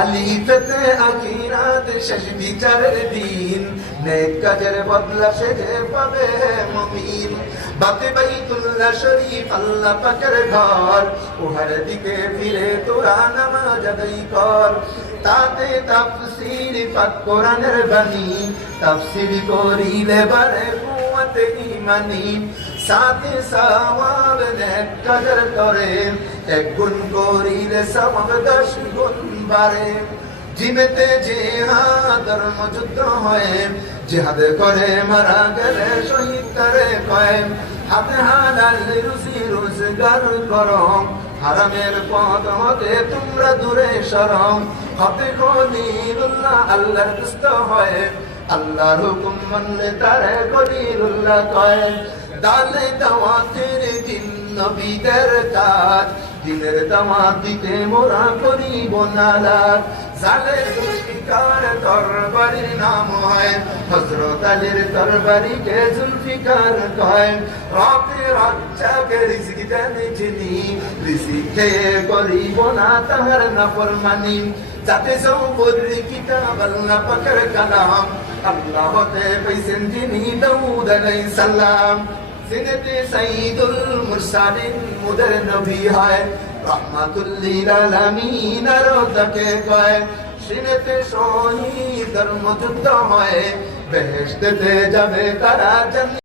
আলিফেতে আখিরাত শেষ বিচারের দিন, নেক কাজের বদলা সে যে পাবে মুমিন। বাতে বাইতুল্লাহ শরীফ আল্লাহ পাকের ঘর, উহার দিকে ফিরে তোরা নামাজ আদায় কর। তাতে তাফসীর পাক কোরআনের বাণী, তাফসীর করিলে বাড়ে কুওয়াতে ঈমানি। সাথে সওয়াব নেক কাজের তরে, এক গুণ করিলে সওয়াব 10 গুণ বাড়ে। জিমেতে জিহাদ ধর্মযুদ্ধ হয়, জিহাদ করে মারা গেলে শহীদ তারে কয়। হাতে হালাল রুজি রোজগার করো, হারামের পথ হতে তোমরা দূরে সরো। হাতে খলিলুল্লাহ আল্লাহর দুস্ত হয়, আল্লাহর হুকুম মানলে তারে খলিলুল্লাহ কয়। দালে দাওয়াতের দিন নবীদের কাজ, দিনের দাওয়াত দিতে মোরা করিব না লাজ। জালের জুলফিকার তরবারির নাম হয়, হযরত আলীর তরবারিকে জুলফিকার কয়। রাতে রাজ্জাকে রিজিক দেন যিনি, রিজিক খেয়ে করিব না তাহার নাফরমানি। যাতে সৌবরি কিতাব আল্লাহ পাকের কালাম, আল্লাহ হতে পাইছেন যিনি দাউদ আলাইহিস সালাম। সিনেতে সাইয়্যিদুল মুরসালিন মুদের নবী হয়, রাহমাতুল লিল আলামিন আরো তাকে কয়। সিনেতে শহীদ ধর্মযুদ্ধ হয়, বেহেশতেতে যাবে তারা।